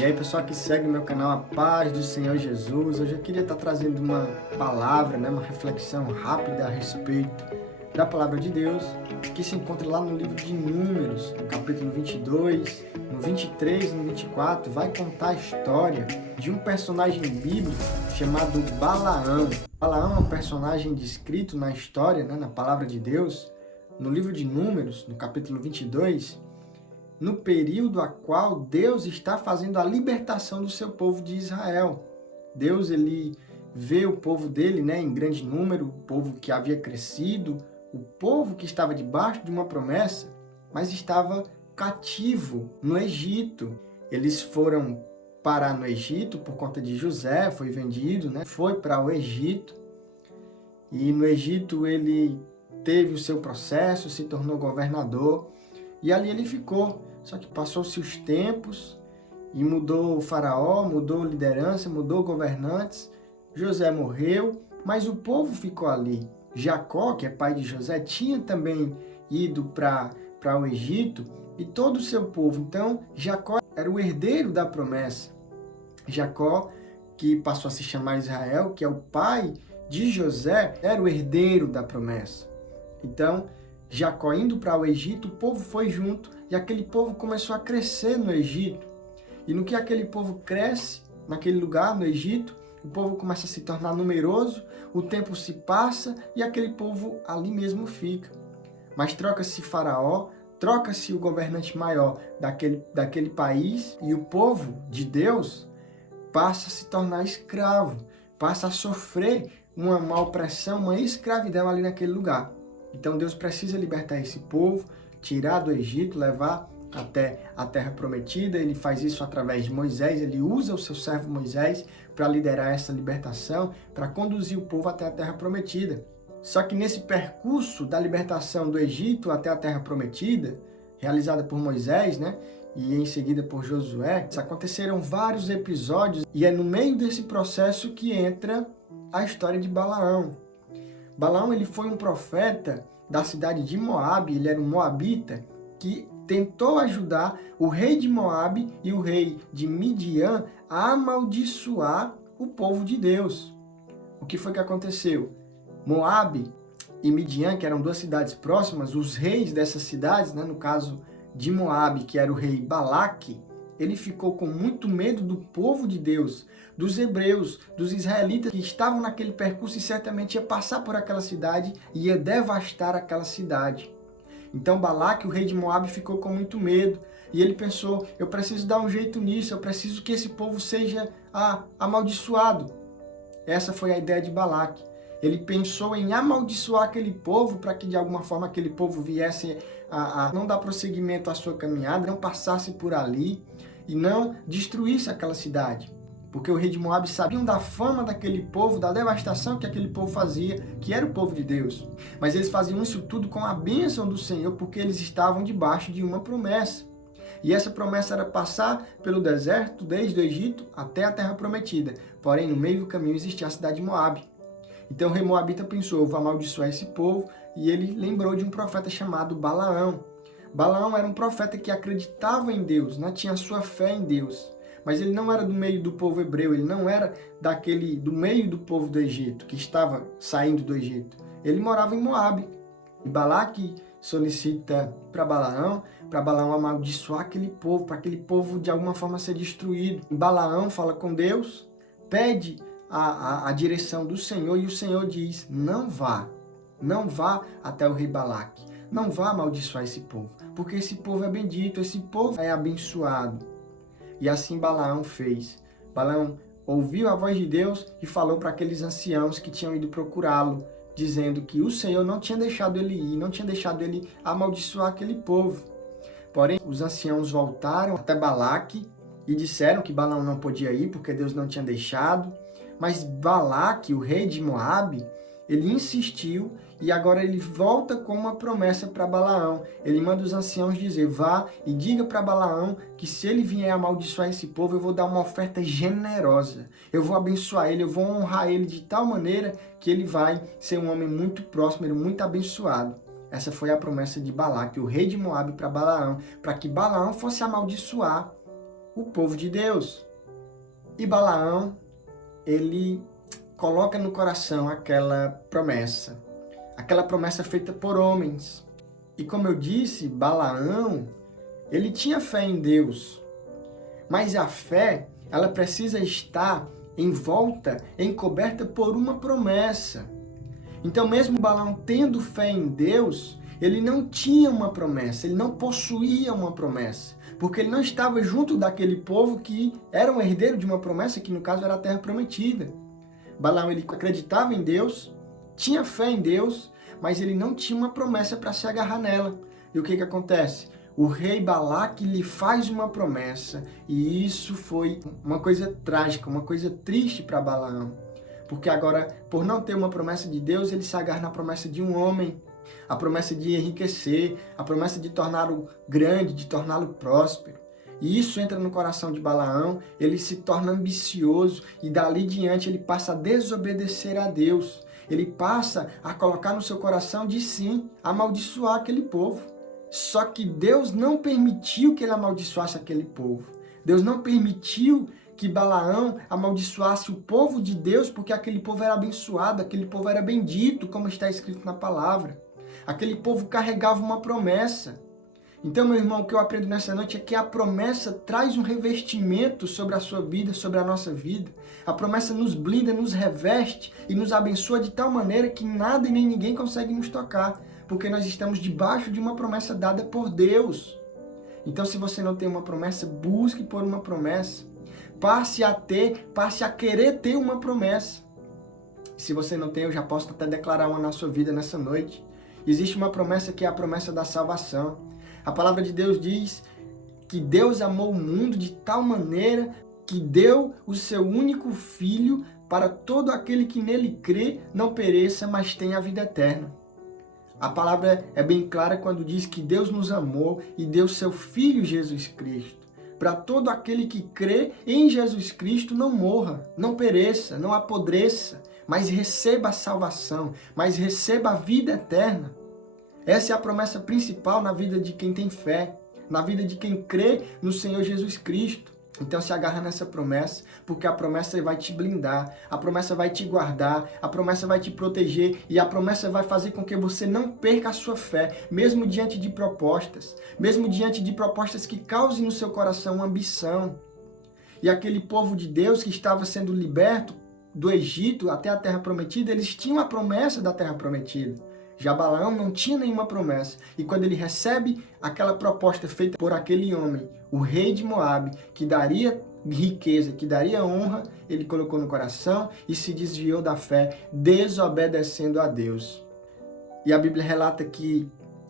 E aí, pessoal que segue o meu canal, a paz do Senhor Jesus. Hoje eu queria estar trazendo uma palavra, uma reflexão rápida a respeito da palavra de Deus, que se encontra lá no livro de Números, no capítulo 22, no 23, no 24, vai contar a história de um personagem bíblico chamado Balaão. Balaão é um personagem descrito na história, na palavra de Deus, no livro de Números, no capítulo 22, no período a qual Deus está fazendo a libertação do seu povo de Israel. Deus, ele vê o povo dele, em grande número, o povo que havia crescido, o povo que estava debaixo de uma promessa, mas estava cativo no Egito. Eles foram parar no Egito por conta de José, foi vendido, foi para o Egito. E no Egito ele teve o seu processo, se tornou governador, e ali ele ficou. Só que passou-se os tempos e mudou o faraó, mudou a liderança, mudou governantes. José morreu, mas o povo ficou ali. Jacó, que é pai de José, tinha também ido para o Egito e todo o seu povo. Então, Jacó era o herdeiro da promessa. Jacó, que passou a se chamar Israel, que é o pai de José, era o herdeiro da promessa. Então, Jacó indo para o Egito, o povo foi junto e aquele povo começou a crescer no Egito. E no que aquele povo cresce, naquele lugar, no Egito, o povo começa a se tornar numeroso, o tempo se passa e aquele povo ali mesmo fica. Mas troca-se Faraó, troca-se o governante maior daquele país e o povo de Deus passa a se tornar escravo, passa a sofrer uma opressão, uma escravidão ali naquele lugar. Então Deus precisa libertar esse povo, tirar do Egito, levar até a terra prometida. Ele faz isso através de Moisés, ele usa o seu servo Moisés para liderar essa libertação, para conduzir o povo até a terra prometida. Só que nesse percurso da libertação do Egito até a terra prometida, realizada por Moisés, e em seguida por Josué, aconteceram vários episódios e é no meio desse processo que entra a história de Balaão. Balaão, ele foi um profeta da cidade de Moabe, ele era um moabita que tentou ajudar o rei de Moabe e o rei de Midian a amaldiçoar o povo de Deus. O que foi que aconteceu? Moabe e Midian, que eram duas cidades próximas, os reis dessas cidades, no caso de Moabe, que era o rei Balaque, ele ficou com muito medo do povo de Deus, dos hebreus, dos israelitas que estavam naquele percurso e certamente ia passar por aquela cidade e ia devastar aquela cidade. Então Balaque, o rei de Moabe, ficou com muito medo e ele pensou, eu preciso dar um jeito nisso, eu preciso que esse povo seja amaldiçoado. Essa foi a ideia de Balaque. Ele pensou em amaldiçoar aquele povo para que de alguma forma aquele povo viesse a não dar prosseguimento à sua caminhada, não passasse por ali e não destruísse aquela cidade. Porque o rei de Moabe sabia da fama daquele povo, da devastação que aquele povo fazia, que era o povo de Deus. Mas eles faziam isso tudo com a bênção do Senhor, porque eles estavam debaixo de uma promessa. E essa promessa era passar pelo deserto, desde o Egito até a terra prometida. Porém, no meio do caminho existia a cidade de Moabe. Então o rei moabita pensou, eu vou amaldiçoar esse povo, e ele lembrou de um profeta chamado Balaão. Balaão era um profeta que acreditava em Deus, tinha sua fé em Deus. Mas ele não era do meio do povo hebreu, ele não era do meio do povo do Egito, que estava saindo do Egito. Ele morava em Moabe. E Balaque solicita para Balaão amaldiçoar aquele povo, para aquele povo de alguma forma ser destruído. E Balaão fala com Deus, pede a direção do Senhor e o Senhor diz, não vá até o rei Balaque, não vá amaldiçoar esse povo, porque esse povo é bendito, esse povo é abençoado. E assim Balaão fez. Balaão ouviu a voz de Deus e falou para aqueles anciãos que tinham ido procurá-lo, dizendo que o Senhor não tinha deixado ele ir, não tinha deixado ele amaldiçoar aquele povo. Porém, os anciãos voltaram até Balaque e disseram que Balaão não podia ir porque Deus não tinha deixado. Mas Balaque, o rei de Moabe, ele insistiu e agora ele volta com uma promessa para Balaão. Ele manda os anciãos dizer, vá e diga para Balaão que se ele vier amaldiçoar esse povo, eu vou dar uma oferta generosa. Eu vou abençoar ele, eu vou honrar ele de tal maneira que ele vai ser um homem muito próspero, muito abençoado. Essa foi a promessa de Balaque, o rei de Moabe, para Balaão, para que Balaão fosse amaldiçoar o povo de Deus. E Balaão, ele coloca no coração aquela promessa feita por homens. E como eu disse, Balaão, ele tinha fé em Deus, mas a fé, ela precisa estar encoberta por uma promessa. Então, mesmo Balaão tendo fé em Deus, ele não tinha uma promessa, ele não possuía uma promessa, porque ele não estava junto daquele povo que era um herdeiro de uma promessa, que no caso era a terra prometida. Balaão, ele acreditava em Deus, tinha fé em Deus, mas ele não tinha uma promessa para se agarrar nela. E o que acontece? O rei Balaque lhe faz uma promessa, e isso foi uma coisa trágica, uma coisa triste para Balaão. Porque agora, por não ter uma promessa de Deus, ele se agarra na promessa de um homem, a promessa de enriquecer, a promessa de torná-lo grande, de torná-lo próspero. E isso entra no coração de Balaão, ele se torna ambicioso e dali diante ele passa a desobedecer a Deus. Ele passa a colocar no seu coração de sim, amaldiçoar aquele povo. Só que Deus não permitiu que ele amaldiçoasse aquele povo. Deus não permitiu que Balaão amaldiçoasse o povo de Deus, porque aquele povo era abençoado, aquele povo era bendito, como está escrito na palavra. Aquele povo carregava uma promessa. Então, meu irmão, o que eu aprendo nessa noite é que a promessa traz um revestimento sobre a sua vida, sobre a nossa vida. A promessa nos blinda, nos reveste e nos abençoa de tal maneira que nada e nem ninguém consegue nos tocar, porque nós estamos debaixo de uma promessa dada por Deus. Então, se você não tem uma promessa, busque por uma promessa. Passe a querer ter uma promessa. Se você não tem, eu já posso até declarar uma na sua vida nessa noite. Existe uma promessa que é a promessa da salvação. A palavra de Deus diz que Deus amou o mundo de tal maneira que deu o seu único filho para todo aquele que nele crê não pereça, mas tenha a vida eterna. A palavra é bem clara quando diz que Deus nos amou e deu seu Filho Jesus Cristo. Para todo aquele que crê em Jesus Cristo não morra, não pereça, não apodreça, mas receba a salvação, mas receba a vida eterna. Essa é a promessa principal na vida de quem tem fé, na vida de quem crê no Senhor Jesus Cristo. Então se agarra nessa promessa, porque a promessa vai te blindar, a promessa vai te guardar, a promessa vai te proteger e a promessa vai fazer com que você não perca a sua fé, mesmo diante de propostas que causem no seu coração ambição. E aquele povo de Deus que estava sendo liberto do Egito até a terra prometida, eles tinham a promessa da terra prometida. Já Balaão não tinha nenhuma promessa. E quando ele recebe aquela proposta feita por aquele homem, o rei de Moabe, que daria riqueza, que daria honra, ele colocou no coração e se desviou da fé, desobedecendo a Deus. E a Bíblia relata que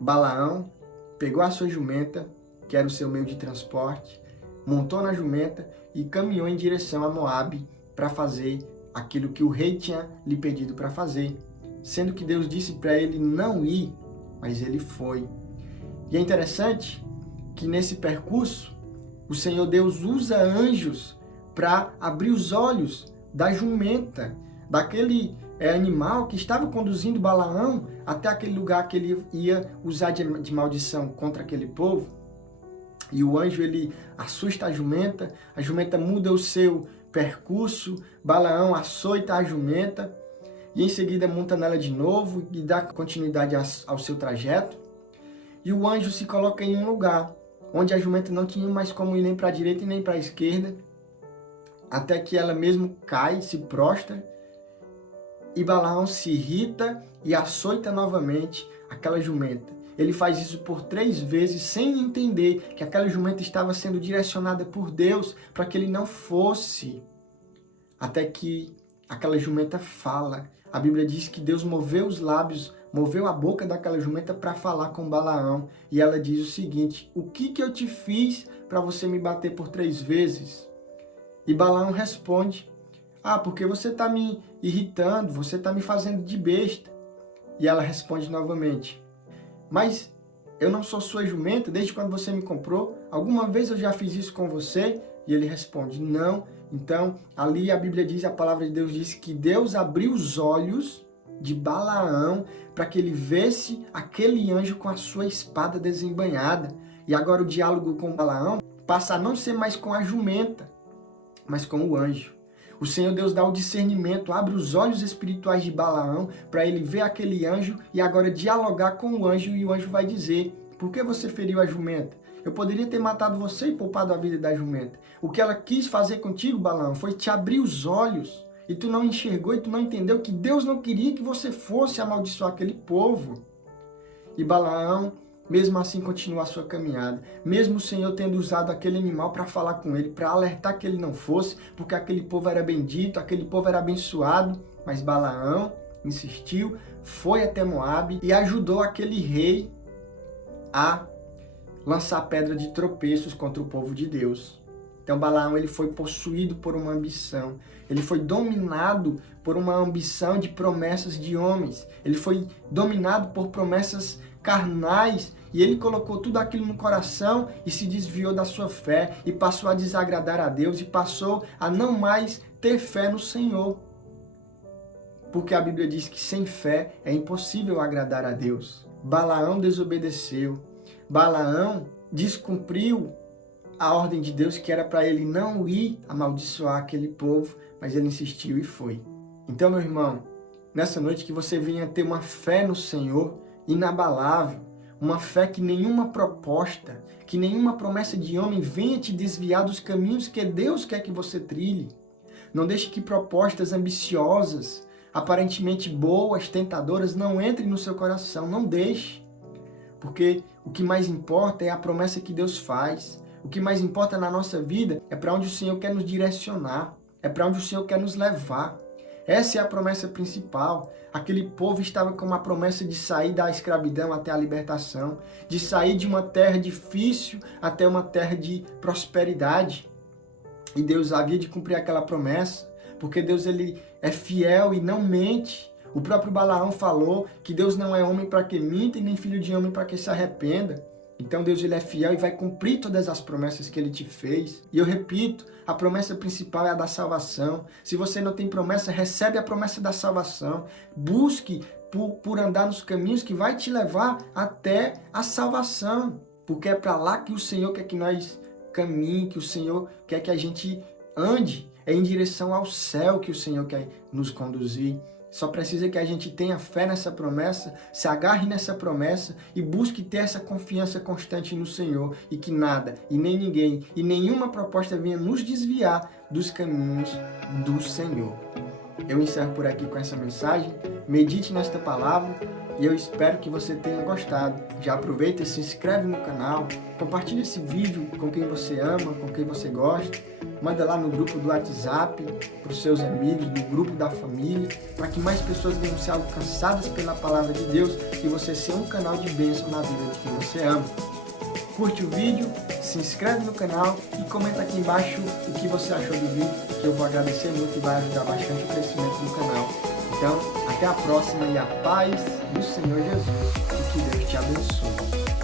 Balaão pegou a sua jumenta, que era o seu meio de transporte, montou na jumenta e caminhou em direção a Moabe para fazer aquilo que o rei tinha lhe pedido para fazer. Sendo que Deus disse para ele não ir, mas ele foi. E é interessante que nesse percurso, o Senhor Deus usa anjos para abrir os olhos da jumenta, daquele animal que estava conduzindo Balaão até aquele lugar que ele ia usar de maldição contra aquele povo. E o anjo, ele assusta a jumenta muda o seu percurso, Balaão açoita a jumenta, e em seguida monta nela de novo e dá continuidade ao seu trajeto. E o anjo se coloca em um lugar onde a jumenta não tinha mais como ir nem para a direita e nem para a esquerda, até que ela mesmo cai, se prostra, e Balaão se irrita e açoita novamente aquela jumenta. Ele faz isso por 3 vezes sem entender que aquela jumenta estava sendo direcionada por Deus para que ele não fosse, até que aquela jumenta fala. A Bíblia diz que Deus moveu os lábios, moveu a boca daquela jumenta para falar com Balaão. E ela diz o seguinte: o que eu te fiz para você me bater por 3 vezes? E Balaão responde: porque você está me irritando, você está me fazendo de besta. E ela responde novamente: mas eu não sou sua jumenta desde quando você me comprou? Alguma vez eu já fiz isso com você? E ele responde: não. Então, ali a Bíblia diz, a palavra de Deus diz que Deus abriu os olhos de Balaão para que ele visse aquele anjo com a sua espada desembainhada. E agora o diálogo com Balaão passa a não ser mais com a jumenta, mas com o anjo. O Senhor Deus dá o discernimento, abre os olhos espirituais de Balaão para ele ver aquele anjo e agora dialogar com o anjo, e o anjo vai dizer: por que você feriu a jumenta? Eu poderia ter matado você e poupado a vida da jumenta. O que ela quis fazer contigo, Balaão, foi te abrir os olhos, e tu não enxergou e tu não entendeu que Deus não queria que você fosse amaldiçoar aquele povo. E Balaão, mesmo assim, continua a sua caminhada. Mesmo o Senhor tendo usado aquele animal para falar com ele, para alertar que ele não fosse, porque aquele povo era bendito, aquele povo era abençoado. Mas Balaão insistiu, foi até Moabe e ajudou aquele rei a lançar pedra de tropeços contra o povo de Deus. Então Balaão, ele foi possuído por uma ambição. Ele foi dominado por uma ambição de promessas de homens. Ele foi dominado por promessas carnais, e ele colocou tudo aquilo no coração e se desviou da sua fé e passou a desagradar a Deus e passou a não mais ter fé no Senhor. Porque a Bíblia diz que sem fé é impossível agradar a Deus. Balaão desobedeceu. Balaão descumpriu a ordem de Deus, que era para ele não ir amaldiçoar aquele povo, mas ele insistiu e foi. Então, meu irmão, nessa noite que você venha ter uma fé no Senhor inabalável, uma fé que nenhuma proposta, que nenhuma promessa de homem venha te desviar dos caminhos que Deus quer que você trilhe. Não deixe que propostas ambiciosas, aparentemente boas, tentadoras, não entrem no seu coração, não deixe. Porque o que mais importa é a promessa que Deus faz. O que mais importa na nossa vida é para onde o Senhor quer nos direcionar, é para onde o Senhor quer nos levar. Essa é a promessa principal. Aquele povo estava com uma promessa de sair da escravidão até a libertação, de sair de uma terra difícil até uma terra de prosperidade. E Deus havia de cumprir aquela promessa, porque Deus, ele é fiel e não mente. O próprio Balaão falou que Deus não é homem para que minta e nem filho de homem para que se arrependa. Então Deus, ele é fiel e vai cumprir todas as promessas que ele te fez. E eu repito, a promessa principal é a da salvação. Se você não tem promessa, recebe a promessa da salvação. Busque por andar nos caminhos que vai te levar até a salvação. Porque é para lá que o Senhor quer que nós caminhe, que o Senhor quer que a gente ande. É em direção ao céu que o Senhor quer nos conduzir. Só precisa que a gente tenha fé nessa promessa, se agarre nessa promessa e busque ter essa confiança constante no Senhor, e que nada, e nem ninguém, e nenhuma proposta venha nos desviar dos caminhos do Senhor. Eu encerro por aqui com essa mensagem. Medite nesta palavra e eu espero que você tenha gostado. Já aproveita e se inscreve no canal, compartilha esse vídeo com quem você ama, com quem você gosta. Manda lá no grupo do WhatsApp, para os seus amigos, no grupo da família, para que mais pessoas venham ser alcançadas pela palavra de Deus e você ser um canal de bênção na vida de quem você ama. Curte o vídeo, se inscreve no canal e comenta aqui embaixo o que você achou do vídeo, que eu vou agradecer muito e vai ajudar bastante o crescimento do canal. Então, até a próxima e a paz do Senhor Jesus. E que Deus te abençoe.